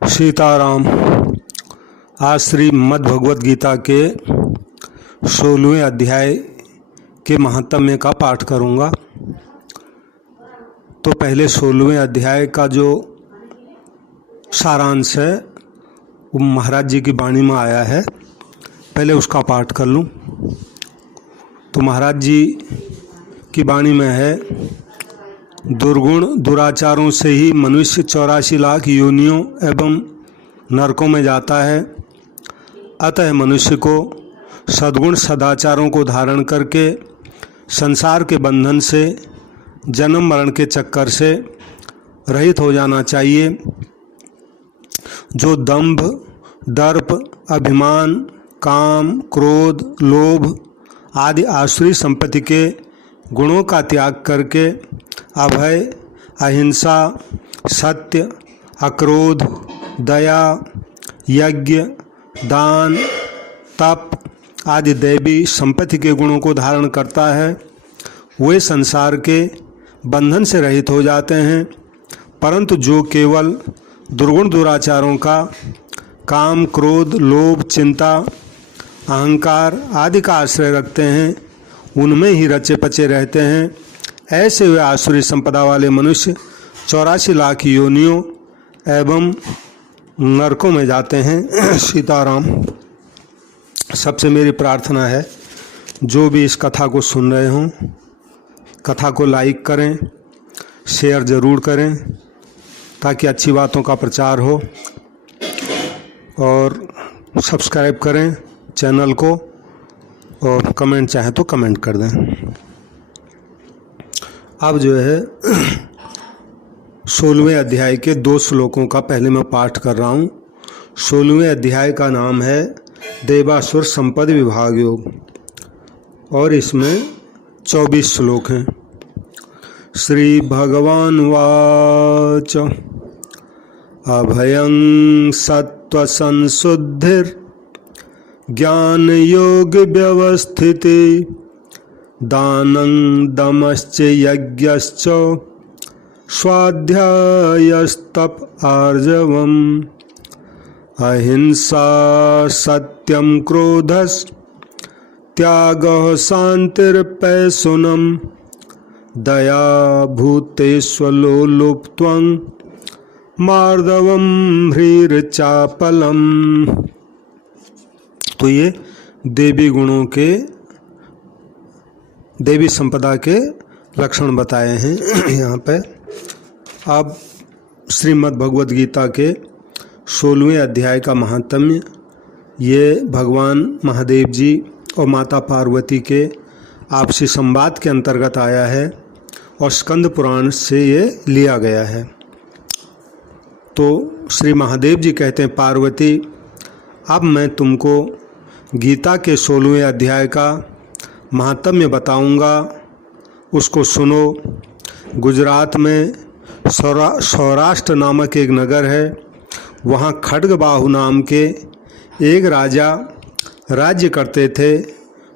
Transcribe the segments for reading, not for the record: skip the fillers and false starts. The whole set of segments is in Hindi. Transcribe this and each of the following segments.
सीताराम। आज श्रीमद् भगवद गीता के 16वें अध्याय के महात्म्य का पाठ करूँगा। तो पहले 16वें अध्याय का जो सारांश है वो महाराज जी की वाणी में आया है, पहले उसका पाठ कर लूँ। तो महाराज जी की वाणी में है, दुर्गुण दुराचारों से ही मनुष्य 84 लाख योनियों एवं नरकों में जाता है। अतः मनुष्य को सद्गुण सदाचारों को धारण करके संसार के बंधन से, जन्म मरण के चक्कर से रहित हो जाना चाहिए। जो दंभ, दर्प, अभिमान, काम, क्रोध, लोभ आदि आसुरी संपत्ति के गुणों का त्याग करके अभय, अहिंसा, सत्य, अक्रोध, दया, यज्ञ, दान, तप आदि दैवी संपत्ति के गुणों को धारण करता है, वे संसार के बंधन से रहित हो जाते हैं। परंतु जो केवल दुर्गुण दुराचारों का, काम, क्रोध, लोभ, चिंता, अहंकार आदि का आश्रय रखते हैं, उनमें ही रचे पचे रहते हैं, ऐसे वे आसुरी संपदा वाले मनुष्य 84 लाख योनियों एवं नरकों में जाते हैं। सीताराम। सबसे मेरी प्रार्थना है, जो भी इस कथा को सुन रहे हों, कथा को लाइक करें, शेयर ज़रूर करें ताकि अच्छी बातों का प्रचार हो, और सब्सक्राइब करें चैनल को, और कमेंट चाहे तो कमेंट कर दें। अब जो है 16वें अध्याय के 2 श्लोकों का पहले मैं पाठ कर रहा हूँ। 16वें अध्याय का नाम है देवासुर संपद विभाग योग, और इसमें 24 श्लोक हैं। श्री भगवान वाच अभयं सत्व संशुद्धिर ज्ञान योग व्यवस्थिति दानं दमश्च यज्ञश्च स्वाध्यायस्तप आर्जवम् अहिंसा सत्यं क्रोधस् त्यागः शान्तिर्पैशुनं दया भूतेष्वलोलुप्त्वं मार्दवं ह्रीर्चापलम्। तो ये देवी गुणों के, देवी संपदा के लक्षण बताए हैं यहाँ पे। अब श्रीमद् भगवद गीता के 16वें अध्याय का महात्म्य, ये भगवान महादेव जी और माता पार्वती के आपसी संवाद के अंतर्गत आया है और स्कंद पुराण से ये लिया गया है। तो श्री महादेव जी कहते हैं, पार्वती अब मैं तुमको गीता के 16वें अध्याय का महात्म्य बताऊंगा, उसको सुनो। गुजरात में सौराष्ट्र नामक एक नगर है, वहाँ खड्गबाहु नाम के एक राजा राज्य करते थे,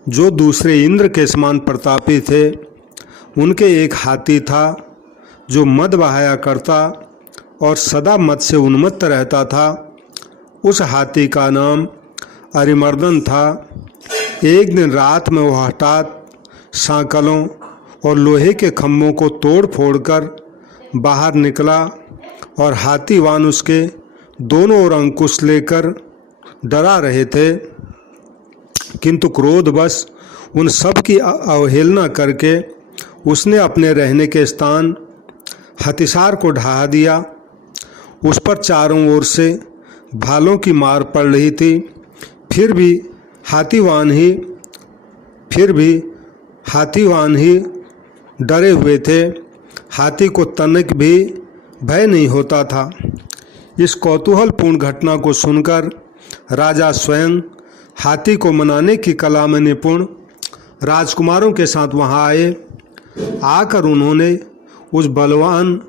जो दूसरे इंद्र के समान प्रतापी थे। उनके एक हाथी था जो मद बहाया करता और सदा मद से उन्मत्त रहता था। उस हाथी का नाम अरिमर्दन था। एक दिन रात में वह हठात सांकलों और लोहे के खम्भों को तोड़ फोड़ कर बाहर निकला, और हाथीवान उसके दोनों ओर अंकुश लेकर डरा रहे थे। किंतु क्रोधवश उन सब की अवहेलना करके उसने अपने रहने के स्थान हथिसार को ढहा दिया। उस पर चारों ओर से भालों की मार पड़ रही थी, फिर भी हाथीवान ही डरे हुए थे। हाथी को तनिक भी भय नहीं होता था। इस कौतूहलपूर्ण घटना को सुनकर राजा स्वयं हाथी को मनाने की कला में निपुण राजकुमारों के साथ वहां आए। आकर उन्होंने उस बलवान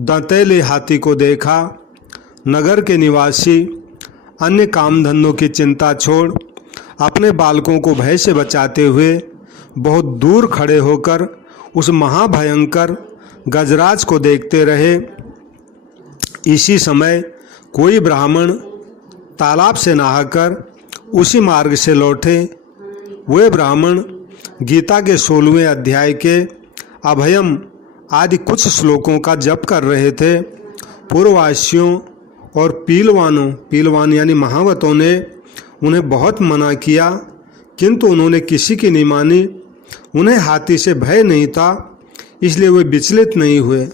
दंतैले हाथी को देखा। नगर के निवासी अन्य काम धंधों की चिंता छोड़ अपने बालकों को भय से बचाते हुए बहुत दूर खड़े होकर उस महाभयंकर गजराज को देखते रहे। इसी समय कोई ब्राह्मण तालाब से नहाकर उसी मार्ग से लौटे। वे ब्राह्मण गीता के 16वें अध्याय के अभयम आदि कुछ श्लोकों का जप कर रहे थे। पूर्ववासियों और पीलवान यानी महावतों ने उन्हें बहुत मना किया, किंतु उन्होंने किसी की नहीं मानी। उन्हें हाथी से भय नहीं था, इसलिए वे विचलित नहीं हुए।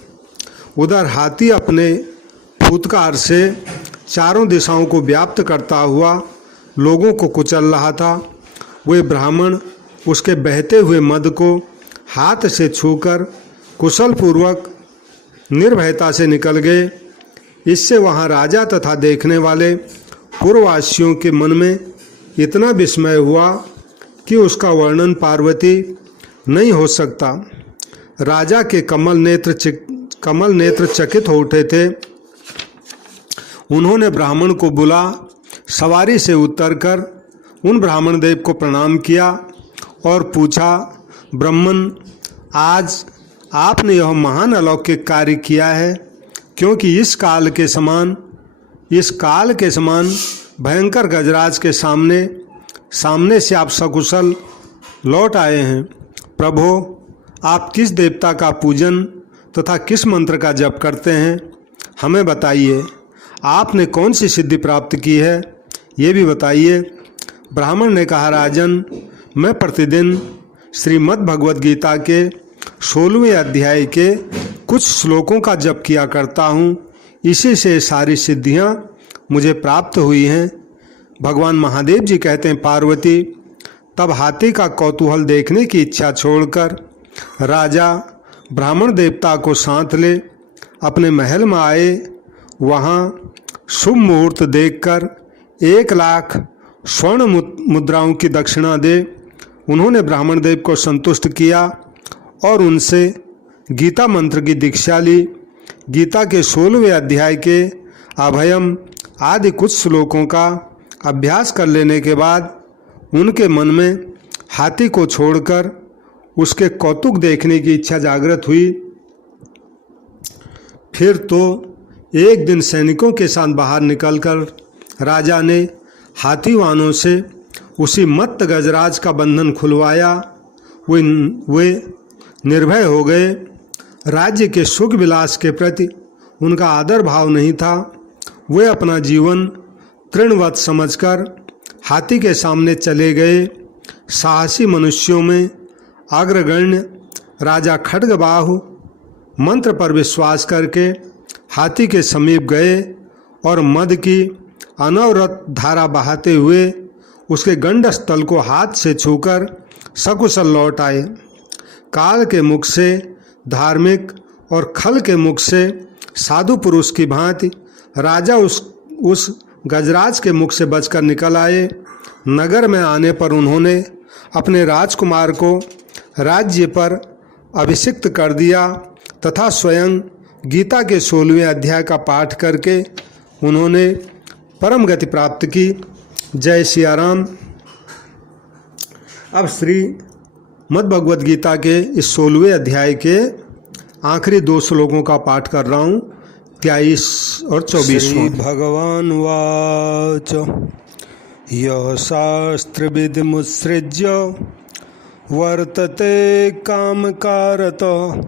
उधर हाथी अपने फुतकार से चारों दिशाओं को व्याप्त करता हुआ लोगों को कुचल रहा था। वे ब्राह्मण उसके बहते हुए मद को हाथ से छूकर कुशलपूर्वक निर्भयता से निकल गए। इससे वहाँ राजा तथा देखने वाले पूर्ववासियों के मन में इतना विस्मय हुआ कि उसका वर्णन पार्वती नहीं हो सकता। राजा के कमल नेत्र चकित हो उठे थे। उन्होंने ब्राह्मण को बुला सवारी से उतरकर उन ब्राह्मण देव को प्रणाम किया और पूछा, ब्राह्मण, आज आपने यह महान अलौकिक कार्य किया है, क्योंकि इस काल के समान भयंकर गजराज के सामने से आप सकुशल लौट आए हैं। प्रभो, आप किस देवता का पूजन तथा किस मंत्र का जप करते हैं, हमें बताइए। आपने कौन सी सिद्धि प्राप्त की है, ये भी बताइए। ब्राह्मण ने कहा, राजन, मैं प्रतिदिन श्रीमद् भगवद गीता के 16वें अध्याय के कुछ श्लोकों का जप किया करता हूँ। इसी से सारी सिद्धियाँ मुझे प्राप्त हुई हैं। भगवान महादेव जी कहते हैं, पार्वती, तब हाथी का कौतूहल देखने की इच्छा छोड़कर राजा ब्राह्मण देवता को साथ ले अपने महल में आए। वहाँ शुभ मुहूर्त देखकर 1,00,000 स्वर्ण मुद्राओं की दक्षिणा दे उन्होंने ब्राह्मण देव को संतुष्ट किया और उनसे गीता मंत्र की दीक्षा ली। गीता के 16वें अध्याय के अभयम आदि कुछ श्लोकों का अभ्यास कर लेने के बाद उनके मन में हाथी को छोड़कर उसके कौतुक देखने की इच्छा जागृत हुई। फिर तो एक दिन सैनिकों के साथ बाहर निकलकर राजा ने हाथीवानों से उसी मत्त गजराज का बंधन खुलवाया। वे निर्भय हो गए। राज्य के सुख विलास के प्रति उनका आदर भाव नहीं था। वे अपना जीवन तृणवत समझकर हाथी के सामने चले गए। साहसी मनुष्यों में अग्रगण्य राजा खड्गबाहु मंत्र पर विश्वास करके हाथी के समीप गए और मद की अनवरत धारा बहाते हुए उसके गंडस्थल को हाथ से छूकर सकुशल लौट आए। काल के मुख से धार्मिक और खल के मुख से साधु पुरुष की भांति राजा उस गजराज के मुख से बचकर निकल आए। नगर में आने पर उन्होंने अपने राजकुमार को राज्य पर अभिषिक्त कर दिया तथा स्वयं गीता के 16वें अध्याय का पाठ करके उन्होंने परम गति प्राप्त की। जय सिया राम। अब श्रीमद्भगवद गीता के इस 16वें अध्याय के आखिरी 2 श्लोकों का पाठ कर रहा हूँ, 23 और 24। भगवान वाच यः शास्त्रविधिमुत्सृज्य वर्तते कामकारतः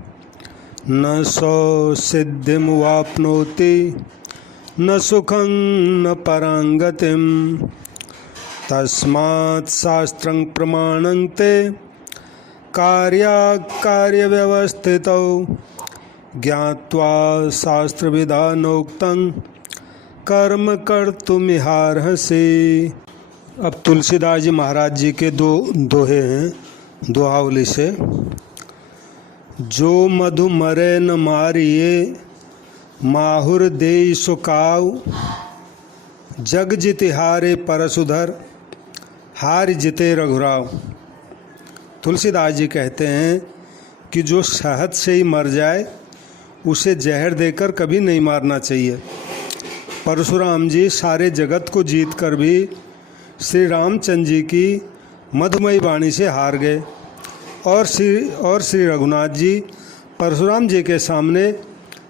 न सो सिद्धिमुवाप्नोति न सुखं न परांगतिम् तस्मात् शास्त्रं प्रमाणं ते कार्याकार्यव्यवस्थितौ ज्ञात्वा शास्त्रविधानोक्तं कर्म कर्तुमिहार्हसि। अब तुलसीदास जी महाराज जी के 2 दोहे हैं दोहावली से। जो मधु मरे न मारिए माहुर देई सुकाऊ जग जिति हारे परसुधर हार जिते रघुराव। तुलसीदास जी कहते हैं कि जो शहद से ही मर जाए उसे जहर देकर कभी नहीं मारना चाहिए। परशुराम जी सारे जगत को जीत कर भी श्री रामचंद्र जी की मधुमयी वाणी से हार गए और श्री रघुनाथ जी परशुराम जी के सामने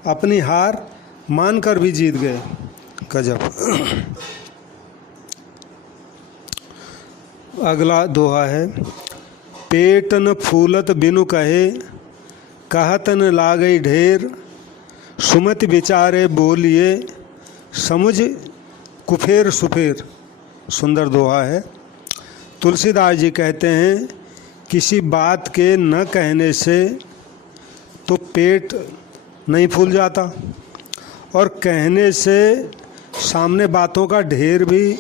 अपनी हार मानकर भी जीत गए। गजब। अगला दोहा है, पेट न फूलत बिनु कहे, कहत न लागई ढेर, सुमति विचारे बोलिए, समुझ कुफेर सुफेर। सुंदर दोहा है। तुलसीदास जी कहते हैं, किसी बात के न कहने से तो पेट नहीं फूल जाता, और कहने से सामने बातों का ढेर भी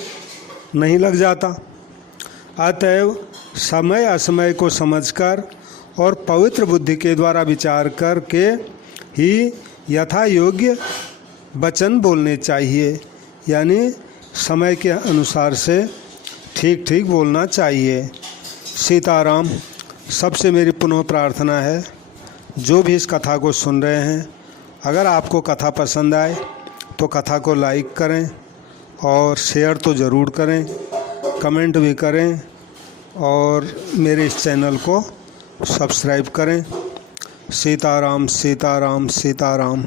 नहीं लग जाता। अतएव समय असमय को समझकर और पवित्र बुद्धि के द्वारा विचार करके ही यथा योग्य वचन बोलने चाहिए, यानी समय के अनुसार से ठीक ठीक बोलना चाहिए। सीताराम। सबसे मेरी पुनः प्रार्थना है, जो भी इस कथा को सुन रहे हैं, अगर आपको कथा पसंद आए तो कथा को लाइक करें और शेयर तो ज़रूर करें, कमेंट भी करें और मेरे इस चैनल को सब्सक्राइब करें। सीताराम सीताराम सीताराम।